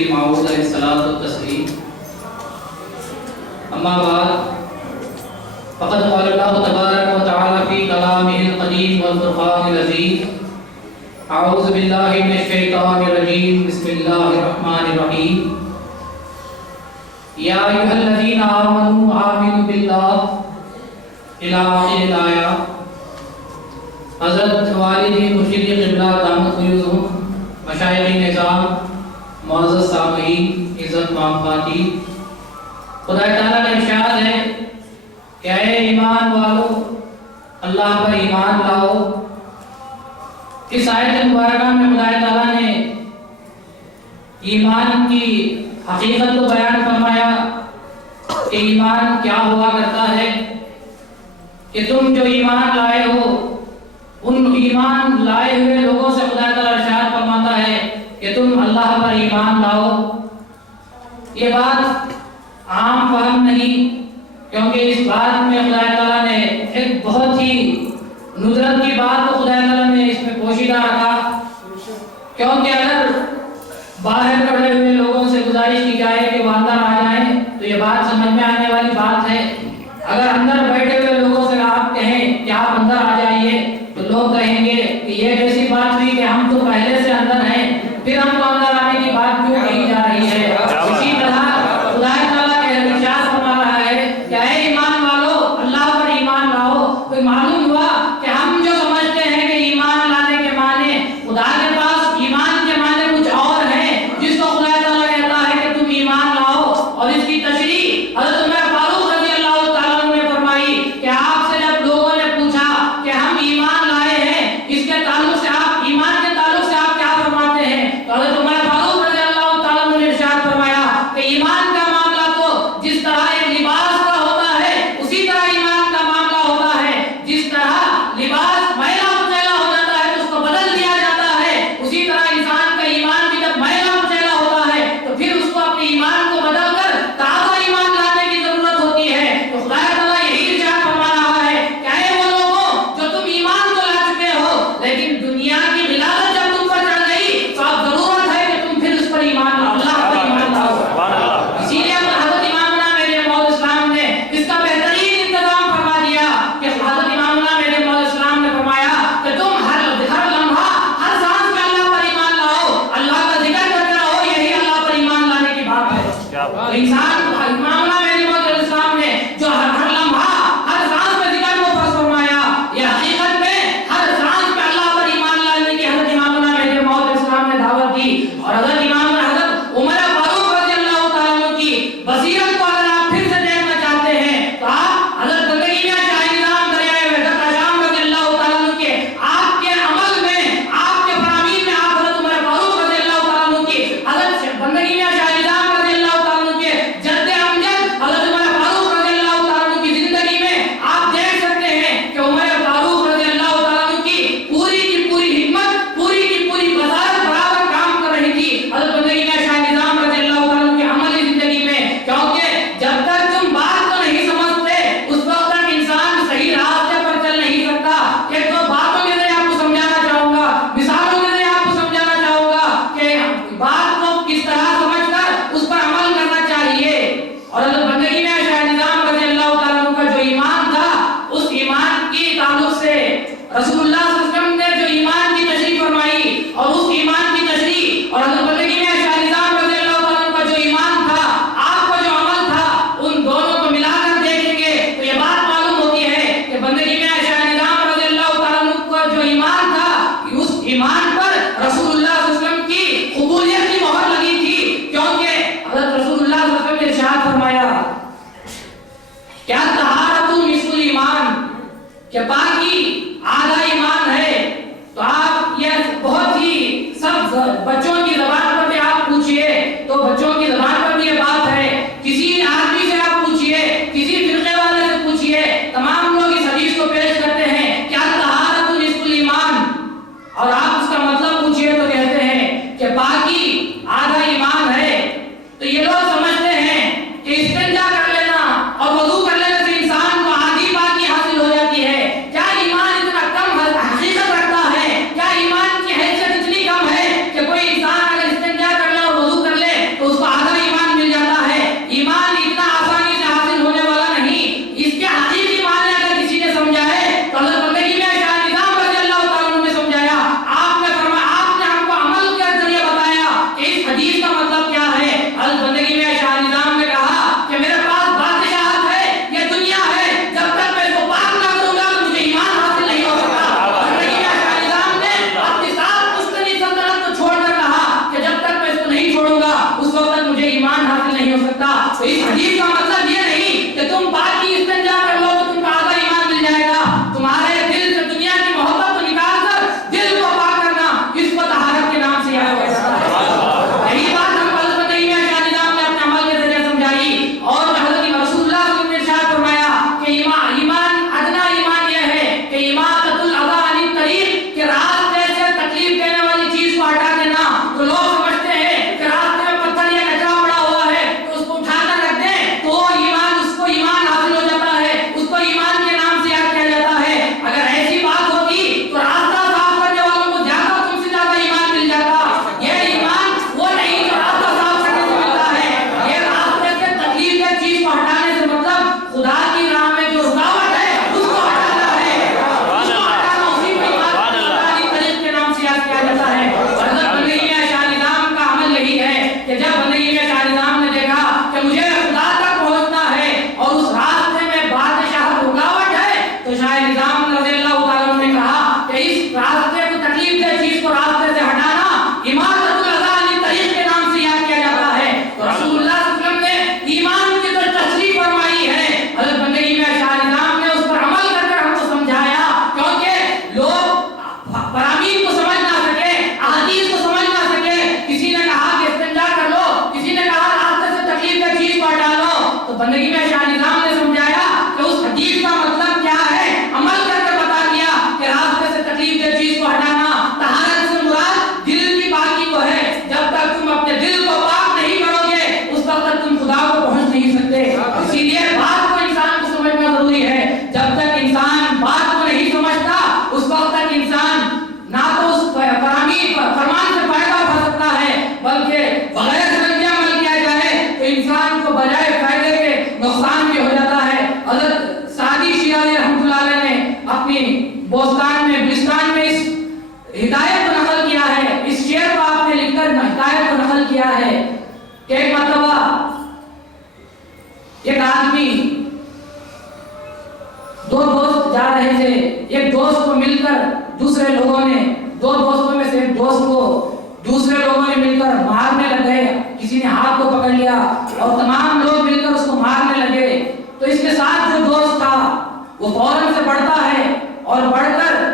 الموعود علیہ الصلوۃ والتسلیم اما بعد فقد قال اللہ تبارک و تعالی فی کلامہ القدیم والفرقان العظیم اعوذ باللہ من الشیطان الرجیم بسم اللہ الرحمن الرحیم یا ایھا الذین آمنوا آمنوا باللہ الی آخر الآیہ۔ حضرت والد مرشد قبلہ دامت فیوزہم، مشائخ نظام، معزز سامعین، عزت مام خاطی، خدا تعالیٰ کا ارشاد ہے کہ اے ایمان والو اللہ پر ایمان لاؤ۔ اس آیت مبارکہ میں خدا تعالیٰ نے ایمان کی حقیقت کو بیان فرمایا کہ ایمان کیا ہوا کرتا ہے، کہ تم جو ایمان لائے ہو ان ایمان لائے ہوئے لوگوں سے خدا تعالیٰ ارشاد فرماتا ہے کہ تم اللہ پر ایمان لاؤ۔ یہ بات عام فہم نہیں، کیونکہ اس بات میں خدا تعالیٰ نے ایک بہت ہی ندرت کی بات کو خدا تعالیٰ نے اس میں پوشیدہ رکھا، کیونکہ اگر باہر کھڑے ہوئے لوگوں سے گزارش کی جائے کہ وہ اندر آ جائیں تو یہ بات سمجھ میں آنے والی بات ہے۔ اگر اندر بیٹھے ہوئے لوگوں سے آپ کہیں کہ آپ اندر آ جائیے تو لوگ کہیں گے کہ یہ ایسی بات ہوئی کہ ہم تو پہلے سے اندر ہیں، پھر ہم کو اندر آنے کی بات کیوں کہی جا رہی ہے۔ اسی طرح خدا تعالیٰ کے ارشاد فرما رہا ہے کہ اے ایمان والو اللہ پر ایمان لاؤ۔ تو معلوم ہوا کہ ہم جو سمجھتے ہیں کہ ایمان لانے کے معنی خدا کے پاس ایمان کے معنی کچھ اور ہیں، جس کو خدا تعالیٰ کہتا ہے کہ تم ایمان لاؤ، اور اس کی تشریح حضرت عمر فاروق رضی اللہ تعالیٰ عنہ نے فرمائی کہ آپ سے جب لوگوں نے پوچھا کہ ہم ایمان لائے ہیں، اس کے تعلق سے آپ ایمان کے تعلق سے آپ کیا فرماتے ہیں، تو حضرت عمر فاروق رضی اللہ تعالیٰ عنہ نے ارشاد فرمایا کہ ایمان کا معاملہ تو جس طرح ایک لباس کا ہوتا ہے اسی طرح ایمان کا معاملہ ہوتا ہے۔ جس طرح لباس میلا کچیلا ہو جاتا ہے تو اس کو بدل دیا جاتا ہے، اسی طرح انسان کا ایمان بھی جب میلا کچیلا ہوتا ہے تو پھر اس کو اپنے ایمان کو بدل کر تازہ ایمان لانے کی ضرورت ہوتی ہے۔ تو خدا تعالیٰ یہی ارشاد فرما رہا ہے کہ اے وہ لوگوں جو تم ایمان تو لا چکے ہو، لیکن دنیا کی ولادت جب تم پر چڑھ گئی تو اب ضرورت ہے کہ تم پھر اس پر ایمان اللہ پر ایمان لاؤ۔ اسی لیے حضرت امامنا میرے مولا اسلام نے اس کا بہترین انتظام فرما دیا کہ حضرت امامنا میرے مولا اسلام نے فرمایا کہ تم ہر لمحہ ہر سانس میں اللہ پر ایمان لاؤ، اللہ کا ذکر کرتے رہو، یہی اللہ پر ایمان لانے کی بات ہے۔ تو انسان امامنا میرے مولا اسلام نے جو ہر لمحہ ہر سانس میں ذکر کو فرض فرمایا، یہ حقیقت میں ہر سانس میں اللہ پر ایمان لانے کی حضرت امامنا میرے مولا اسلام نے دعوت دی۔ اور حضرت امامنا حضرت عمر فاروق رضی اللہ تعالیٰ عنہ کی بصیرت کو اگر آپ پھر سے دیکھنا چاہتے ہیں تو آپ حضرت بندگی میں شاہ نظام دریائے حضرت شام رضی اللہ تعالیٰ عنہ کے آپ کے عمل میں آپ کے فرامین میں آپ حضرت عمر فاروق رضی اللہ تعالیٰ عنہ کی حضرت بندگی میں شاہ نظام رضی اللہ تعالیٰ عنہ کے جد امجد حضرت عمر فاروق رضی اللہ تعالیٰ عنہ کی زندگی میں آپ دیکھ سکتے ہیں کہ عمر فاروق رضی اللہ تعالیٰ عنہ کی پوری حکمت، پوری کی پوری بصارت برابر کام کر رہی تھی حضرت بندگی میں شاہ نظام رضی اللہ تعالیٰ عنہ کی عملی زندگی میں، کیونکہ جب تک تم بات کو نہیں سمجھتے اس وقت تک انسان صحیح راستے پر چل نہیں سکتا۔ ایک دو باتوں کے ذریعے آپ کو سمجھانا چاہوں گا، مثالوں کے ذریعے آپ کو سمجھانا چاہوں گا کہ بات کو کس طرح سمجھ کر اس پر عمل کرنا چاہیے۔ اور حضرت بندگی میں شاہ نظام رضی اللہ تعالیٰ عنہ کا جو ایمان تھا، اس ایمان کی تعلق سے رسول اللہ صلی اللہ علیہ وسلم نے جو ایمان کی تشریح فرمائی اور اس ایمان کی تشریح اور حضرت بندگی میں شاہ نظام رضی اللہ تعالیٰ عنہ کا جو ایمان تھا، آپ کا جو عمل تھا، ان دونوں کو ملا کر دیکھیں گے تو یہ بات معلوم ہوتی ہے کہ بندگی میں شاہ نظام رضی اللہ تعالیٰ عنہ کا جو ایمان تھا، اس ایمان پر رسول اللہ صلی اللہ علیہ وسلم کی قبولیت کی مہر لگی تھی، کیونکہ حضرت رسول اللہ صلی اللہ علیہ وسلم نے ارشاد فرمایا کیا طہارت نصف ایمان، کہ پاکی آدھا ایمان ہے۔ تو آپ یہ بہت ہی سب بچوں کی زبان پر بھی آپ پوچھئے تو بچوں کی زبان پر بھی یہ بات ہے، کسی آدمی سے آپ پوچھئے، کسی فرقے والے سے پوچھئے، تمام لوگ اس حدیث کو پیش کرتے ہیں کیا طہارت نصف ایمان، اور آپ اس کا مطلب پوچھئے تو کہتے ہیں کہ پاکی آدھا ایمان ہے۔ تو یہ لوگ سمجھتے ہیں کہ استنجا کر لینا اور وضو کر لینے سے انسان کو آدھی پاکی حاصل ہو جاتی ہے۔ کیا ایمان اتنا کم حقیقت رکھتا ہے؟ کیا ایمان کی حیثیت اتنی کم ہے کہ کوئی انسان تو اس حدیث کا مطلب یہ نہیں کہ تم پاک کی استنجا کر لو تو تم کو آدھا ایمان مل جائے گا. تمہارے دل سے دنیا کی محبت کو نکال کر دل کو پاک کرنا، اس کو طہارت کے نام سے یاد کرتا ہے. یہی بات ہم حضرت بندگی میں شاہ نظام نے اپنے عمل کے ذریعے سمجھائی. اور حضرت رسول اللہ صلی اللہ علیہ وسلم نے ارشاد فرمایا کہ ایمان ادنا ایمان یہ ہے کہ اماطۃ الاذی عن الطریق، کہ راستے سے تکلیف دینے والی چیز کو ہٹا دینا. تو لوگ سمجھتے ہیں کہ راستے میں پتھر یا کچرا پڑا ہوا ہے تو اس کو اٹھا کر رکھ دیں تو اس کو ایمان حاصل ہو جاتا ہے، اس کو ایمان کے نام سے یاد کیا جاتا ہے. اگر ایسی بات ہوتی تو راستہ صاف کرنے والوں کو زیادہ تم سے زیادہ ایمان مل جاتا. یہ ایمان وہ نہیں جو راستہ صاف کرنے سے ملتا ہے. یہ راستے سے تکلیف دہ چیز کو ہٹانے سے مطلب خدا کی راہ میں جو رکاوٹ ہے اس کو ہٹانا ہے. اس کو ہٹانا، اسی کو ایمان طریق کے نام سے یاد کیا جاتا ہے. حضرت بندگی میں شاہ نظام کا عمل یہی ہے کہ جب بندگی میں شاہ نظام نے دیکھا کہ مجھے خدا تک پہنچنا ہے اور اس راستے میں بادشاہ رکاوٹ ہے، تو شاہ نظام رضی اللہ تعالیٰ عنہ نے کہا کہ اس راستے کو تکلیف دہ چیز کو راستے سے ہٹانا اماطۃ الاذی عن الطریق کے نام سے یاد کیا جاتا ہے. تو رسول اللہ صلی اللہ علیہ وسلم نے ایمان کی تو تشریح فرمائی ہے، حضرت بندگی میں شاہ نظام نے اس پر عمل کر کر ہم کو سمجھایا. کیونکہ لوگ فرامین کو سمجھ نہ سکے، احادیث کو سمجھ نہ سکے. کسی نے کہا کہ استنجا کر لو، کسی نے کہا راستے سے تکلیف دہ چیز کو ہٹا لو. تو بندگی میں شاہ نظام نے سمجھایا کہ اس حدیث کا مطلب کیا ہے، عمل کر کے بتا دیا کہ راستے سے تکلیف دہ چیز کو ہٹانا. طہارت سے مراد دل کی پاکی کو ہے. جب تک تم اپنے دل کو پاک نہیں کرو گے اس وقت تک تم خدا کو پہنچ نہیں سکتے. اسی لیے بات کو انسان کو سمجھنا ضروری ہے. جب تک انسان بات کو نہیں سمجھتا اس وقت تک انسان نہ تو اس فرمان سے فائدہ اٹھا سکتا ہے، بلکہ بغیر سمجھے عمل کیا جائے تو انسان کو بجائے فائدے کے نقصان بھی ہو جاتا ہے. حضرت سعدی شیرازی رحمۃ اللہ علیہ نے اپنی بوستان میں اس ہدایت کو نقل کیا ہے. اس شعر کو آپ نے لکھ کر ہدایت کو نقل کیا ہے کہ ایک مرتبہ ایک آدمی دو دوست جا رہے تھے. ایک دوست کو مل کر دوسرے لوگوں نے، دو دوستوں میں سے ایک دوست کو دوسرے لوگوں نے مل کر مارنے لگے. کسی نے ہاتھ کو پکڑ لیا اور تمام لوگ مل کر اس کو مارنے لگے. تو اس کے ساتھ جو دوست تھا وہ فوراً سے بڑھتا ہے اور بڑھ کر